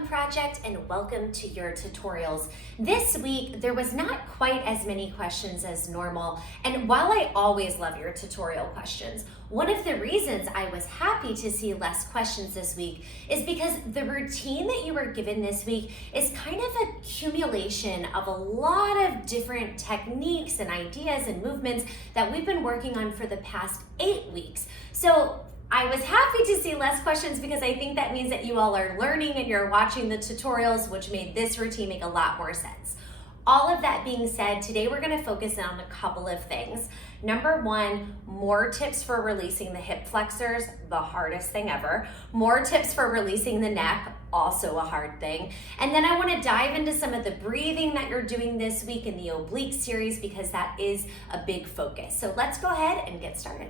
Come Project, and welcome to your tutorials. This week, there was not quite as many questions as normal, and while I always love your tutorial questions, one of the reasons I was happy to see less questions this week is because the routine that you were given this week is kind of an accumulation of a lot of different techniques and ideas and movements that we've been working on for the past 8 weeks. So I was happy to see less questions because I think that means that you all are learning and you're watching the tutorials, which made this routine make a lot more sense. All of that being said, today we're going to focus on a couple of things. Number one, more tips for releasing the hip flexors, the hardest thing ever. More tips for releasing the neck, also a hard thing. And then I want to dive into some of the breathing that you're doing this week in the oblique series because that is a big focus. So let's go ahead and get started.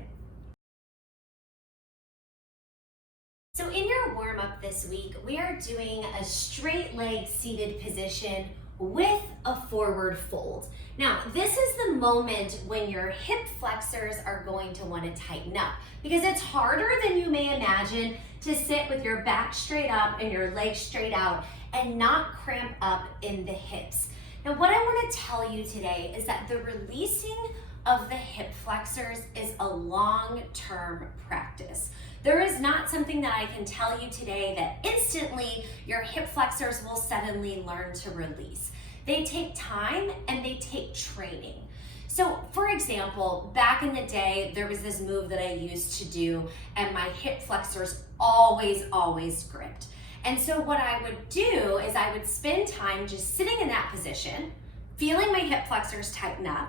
So in your warm-up this week, we are doing a straight leg seated position with a forward fold. Now, this is the moment when your hip flexors are going to want to tighten up because it's harder than you may imagine to sit with your back straight up and your legs straight out and not cramp up in the hips. Now, what I want to tell you today is that the releasing of the hip flexors is a long-term practice. There is not something that I can tell you today that instantly your hip flexors will suddenly learn to release. They take time and they take training. So for example, back in the day, there was this move that I used to do and my hip flexors always gripped. And so what I would do is I would spend time just sitting in that position, feeling my hip flexors tighten up,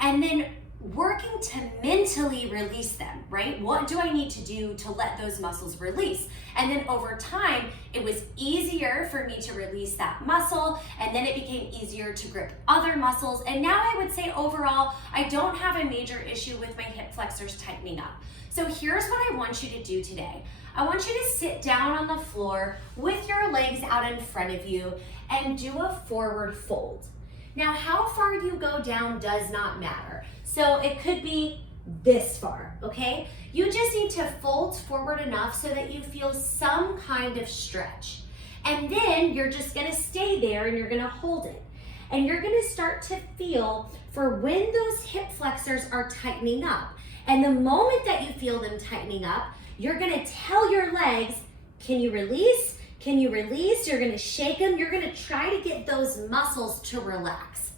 and then working to mentally release them, right? What do I need to do to let those muscles release? And then over time, it was easier for me to release that muscle, and then it became easier to grip other muscles. And now I would say overall, I don't have a major issue with my hip flexors tightening up. So here's what I want you to do today. I want you to sit down on the floor with your legs out in front of you and do a forward fold. Now, how far you go down does not matter. So it could be this far, okay? You just need to fold forward enough so that you feel some kind of stretch. And then you're just gonna stay there and you're gonna hold it. And you're gonna start to feel for when those hip flexors are tightening up. And the moment that you feel them tightening up, you're gonna tell your legs, can you release? Can you release? You're gonna shake them. You're gonna try to get those muscles to relax.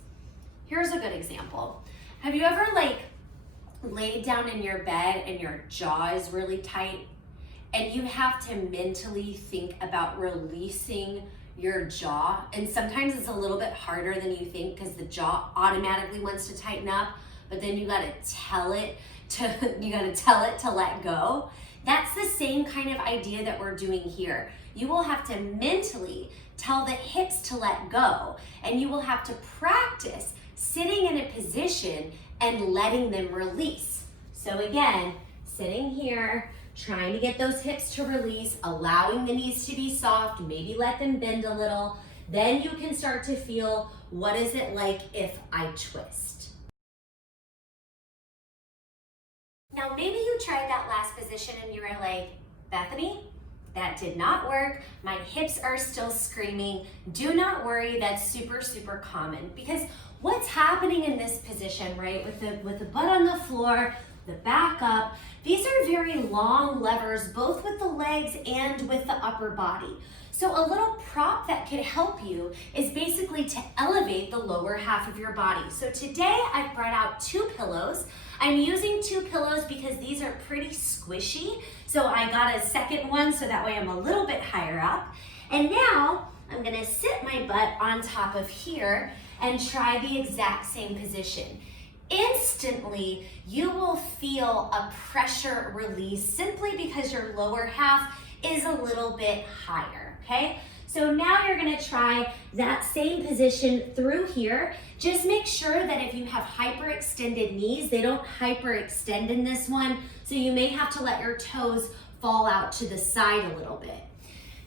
Here's a good example. Have you ever laid down in your bed and your jaw is really tight and you have to mentally think about releasing your jaw? And sometimes it's a little bit harder than you think because the jaw automatically wants to tighten up, but then you gotta tell it to let go. That's the same kind of idea that we're doing here. You will have to mentally tell the hips to let go, and you will have to practice sitting in a position and letting them release. So again, sitting here, trying to get those hips to release, allowing the knees to be soft, maybe let them bend a little. Then you can start to feel, what is it like if I twist? Now maybe you tried that last position and you were like, Bethany, that did not work. My hips are still screaming. Do not worry, that's super common because what's happening in this position, right, with the butt on the floor, the back up, these are very long levers, both with the legs and with the upper body. So a little prop that could help you is basically to elevate the lower half of your body. So today I've brought out 2 pillows. I'm using 2 pillows because these are pretty squishy. So I got a second one so that way I'm a little bit higher up. And now I'm gonna sit my butt on top of here and try the exact same position. Instantly, you will feel a pressure release simply because your lower half is a little bit higher, okay? So now you're gonna try that same position through here. Just make sure that if you have hyperextended knees, they don't hyperextend in this one, so you may have to let your toes fall out to the side a little bit.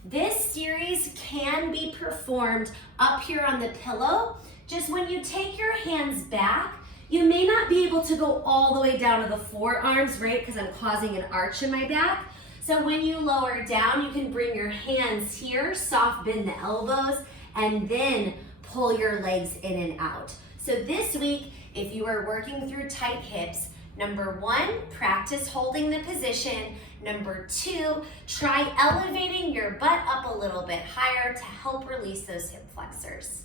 This series can be performed up here on the pillow. Just when you take your hands back, you may not be able to go all the way down to the forearms, right? Because I'm causing an arch in my back. So when you lower down, you can bring your hands here, soft bend the elbows, and then pull your legs in and out. So this week, if you are working through tight hips, number 1, practice holding the position. Number 2, try elevating your butt up a little bit higher to help release those hip flexors.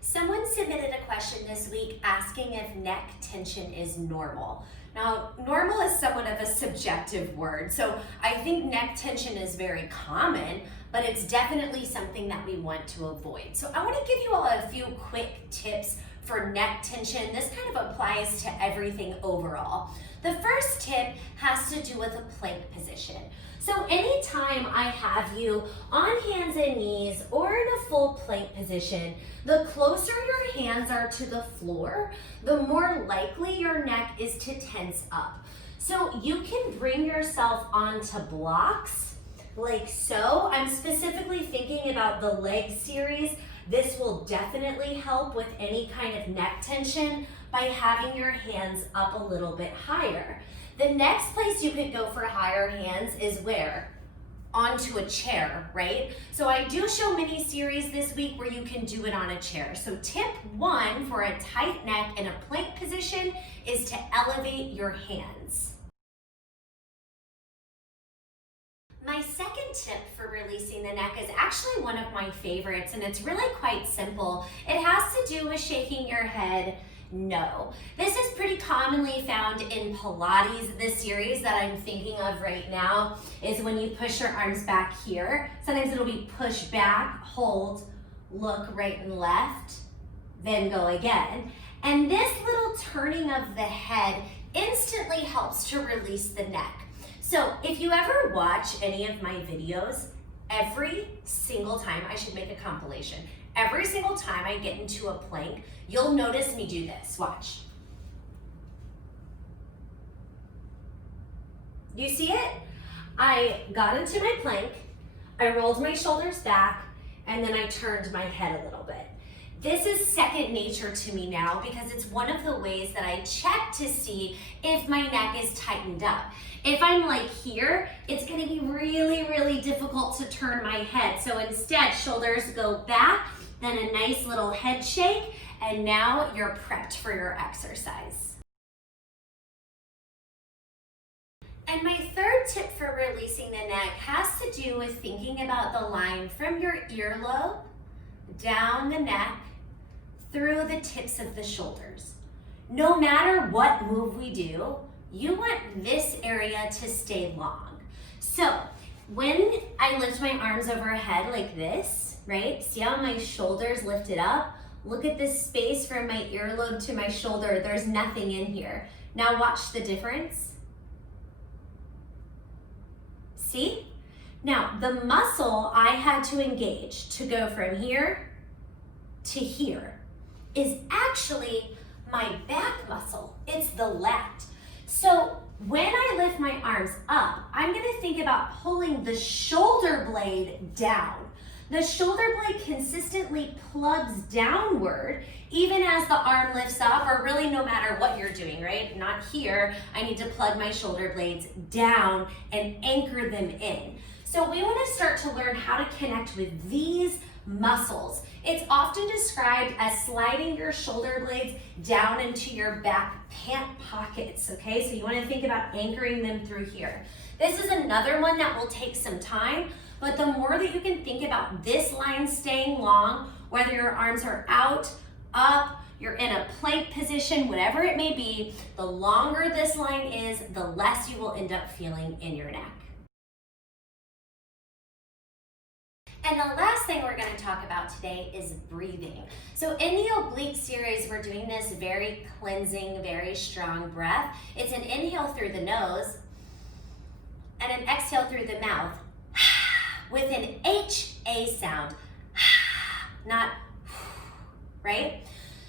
Someone submitted a question this week asking if neck tension is normal. Now, normal is somewhat of a subjective word, so I think neck tension is very common, but it's definitely something that we want to avoid. So I want to give you all a few quick tips for neck tension. This kind of applies to everything overall. The first tip has to do with a plank position. So anytime I have you on hands and knees or in a full plank position, the closer your hands are to the floor, the more likely your neck is to tense up. So you can bring yourself onto blocks like so. I'm specifically thinking about the leg series. This will definitely help with any kind of neck tension by having your hands up a little bit higher. The next place you could go for higher hands is where? Onto a chair, right? So I do show mini series this week where you can do it on a chair. So tip 1 for a tight neck in a plank position is to elevate your hands. My second tip for releasing the neck is actually one of my favorites, and it's really quite simple. It has to do with shaking your head no. This is pretty commonly found in Pilates. This series that I'm thinking of right now is when you push your arms back here. Sometimes it'll be push back, hold, look right and left, then go again. And this little turning of the head instantly helps to release the neck. So if you ever watch any of my videos, every single time, I should make a compilation, every single time I get into a plank, you'll notice me do this. Watch. You see it? I got into my plank, I rolled my shoulders back, and then I turned my head a little bit. This is second nature to me now because it's one of the ways that I check to see if my neck is tightened up. If I'm like here, it's gonna be really, really difficult to turn my head. So instead, shoulders go back, then a nice little head shake, and now you're prepped for your exercise. And my third tip for releasing the neck has to do with thinking about the line from your earlobe, down the neck, through the tips of the shoulders. No matter what move we do, you want this area to stay long. So when I lift my arms overhead like this, right? See how my shoulders lifted up? Look at this space from my earlobe to my shoulder. There's nothing in here. Now watch the difference. See? Now, the muscle I had to engage to go from here to here is actually my back muscle. It's the lat. So when I lift my arms up, I'm gonna think about pulling the shoulder blade down. The shoulder blade consistently plugs downward even as the arm lifts up, or really no matter what you're doing, right? Not here. I need to plug my shoulder blades down and anchor them in. So we want to start to learn how to connect with these muscles. It's often described as sliding your shoulder blades down into your back pant pockets, okay? So you want to think about anchoring them through here. This is another one that will take some time, but the more that you can think about this line staying long, whether your arms are out, up, you're in a plank position, whatever it may be, the longer this line is, the less you will end up feeling in your neck. And the last thing we're going to talk about today is breathing. So in the oblique series, we're doing this very cleansing, very strong breath. It's an inhale through the nose and an exhale through the mouth with an HA sound, not, right?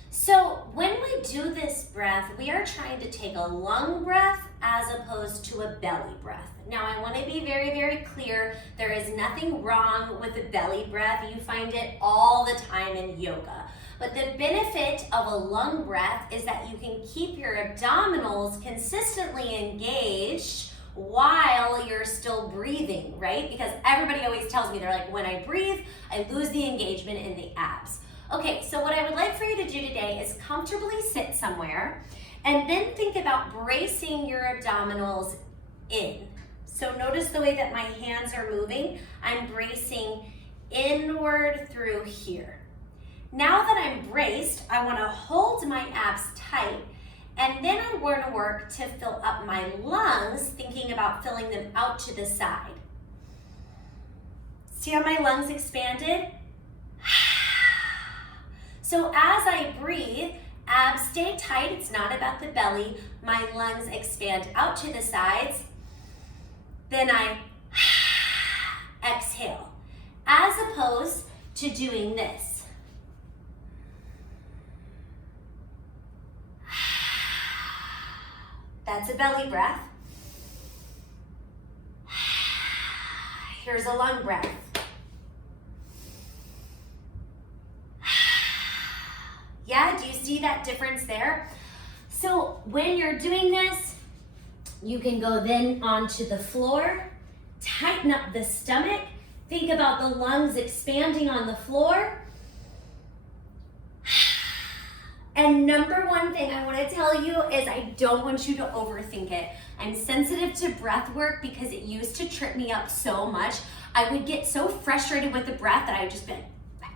So when we do this breath, we are trying to take a lung breath as opposed to a belly breath. Now, I want to be very, very clear. There is nothing wrong with a belly breath. You find it all the time in yoga. But the benefit of a lung breath is that you can keep your abdominals consistently engaged while you're still breathing, right? Because everybody always tells me, they're like, when I breathe, I lose the engagement in the abs. Okay, so what I would like for you to do today is comfortably sit somewhere and then think about bracing your abdominals in. So notice the way that my hands are moving. I'm bracing inward through here. Now that I'm braced, I want to hold my abs tight, and then I want to work to fill up my lungs, thinking about filling them out to the side. See how my lungs expanded? So as I breathe, abs stay tight. It's not about the belly. My lungs expand out to the sides. Then I exhale, as opposed to doing this. That's a belly breath. Here's a lung breath. Yeah, do you see that difference there? So when you're doing this, you can go then onto the floor, tighten up the stomach, think about the lungs expanding on the floor. And number one thing I want to tell you is I don't want you to overthink it. I'm sensitive to breath work because it used to trip me up so much. I would get so frustrated with the breath that I would just be like,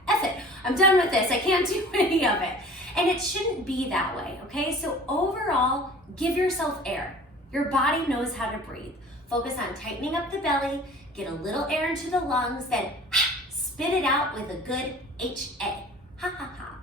F it, I'm done with this, I can't do any of it. And it shouldn't be that way, okay? So overall, give yourself air. Your body knows how to breathe. Focus on tightening up the belly, get a little air into the lungs, then spit it out with a good H-A. Ha ha ha.